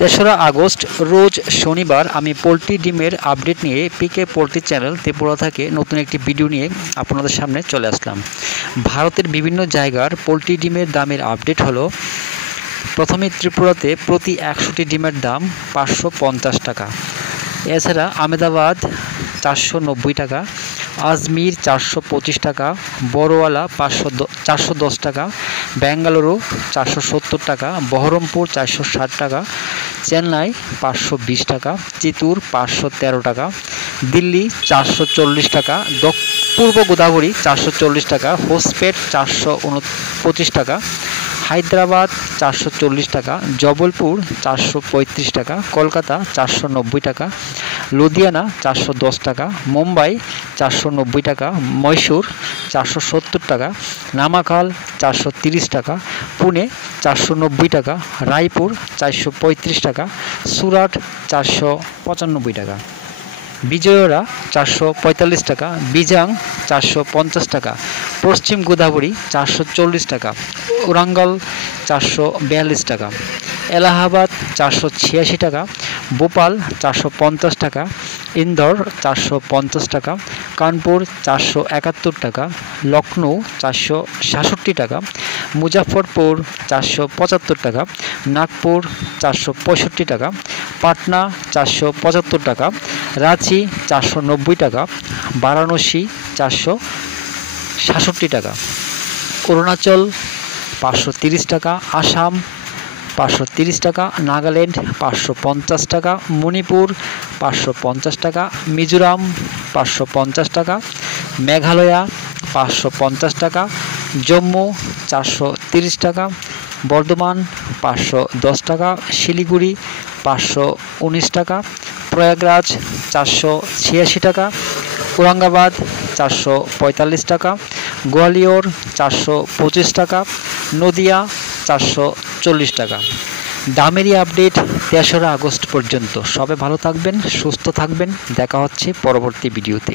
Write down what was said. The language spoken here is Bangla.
তেসরা আগস্ট রোজ শনিবার আমি পোলট্রি ডিমের আপডেট নিয়ে পিকে পোলট্রি চ্যানেল ত্রিপুরা থেকে নতুন একটি ভিডিও নিয়ে আপনাদের সামনে চলে আসলাম। ভারতের বিভিন্ন জায়গার পোলট্রি ডিমের দামের আপডেট হলো, প্রথমে ত্রিপুরাতে প্রতি 100টি ডিমের দাম 550 টাকা। এছাড়া আহমেদাবাদ 490 টাকা, আজমির 425 টাকা, বড়ওয়ালা 410 টাকা, বেঙ্গালুরু 470 টাকা, বহরমপুর 460 টাকা, চেন্নাই 520 টাকা, চিত্তুর 513 টাকা, দিল্লি 440 টাকা, পূর্ব গোদাবরী 440 টাকা, হোসপেট 425 টাকা, হায়দ্রাবাদ 440 টাকা, জবলপুর 435 টাকা, কলকাতা 490 টাকা, লুধিয়ানা 410 টাকা, মুম্বাই 490 টাকা, মহীশূর 470 টাকা, নামাকাল 430 টাকা, পুনে 490 টাকা, রায়পুর 435 টাকা, সুরাট 495 টাকা, বিজয়ওয়াড়া 445 টাকা, বিজাং 450 টাকা, পশ্চিম গোদাবরী 440 টাকা, ওরাঙ্গল 442 টাকা, এলাহাবাদ 486 টাকা, ভোপাল 450 টাকা, ইন্দোর 450 টাকা, কানপুর 471 টাকা, লখনৌ 466 টাকা, মুজাফরপুর 475 টাকা, নাগপুর 465 টাকা, পাটনা 475 টাকা, রাঁচি 490 টাকা, বারাণসী 466 টাকা, অরুণাচল 530 টাকা, আসাম 530 টাকা, নাগাল্যান্ড 550 টাকা, মণিপুর 550 টাকা, মিজোরাম 550 টাকা, মেঘালয়া 550 টাকা, জম্মু 430 টাকা, বর্ধমান 510 টাকা, শিলিগুড়ি 519 টাকা, প্রয়াগরাজ 486 টাকা, ঔরঙ্গাবাদ 445 টাকা, গোয়ালিয়র 425 টাকা, নদিয়া 440 টাকা। দামেরই আপডেট 3রা আগস্ট পর্যন্ত। সবাই ভালো থাকবেন, সুস্থ থাকবেন। দেখা হচ্ছে পরবর্তী ভিডিওতে।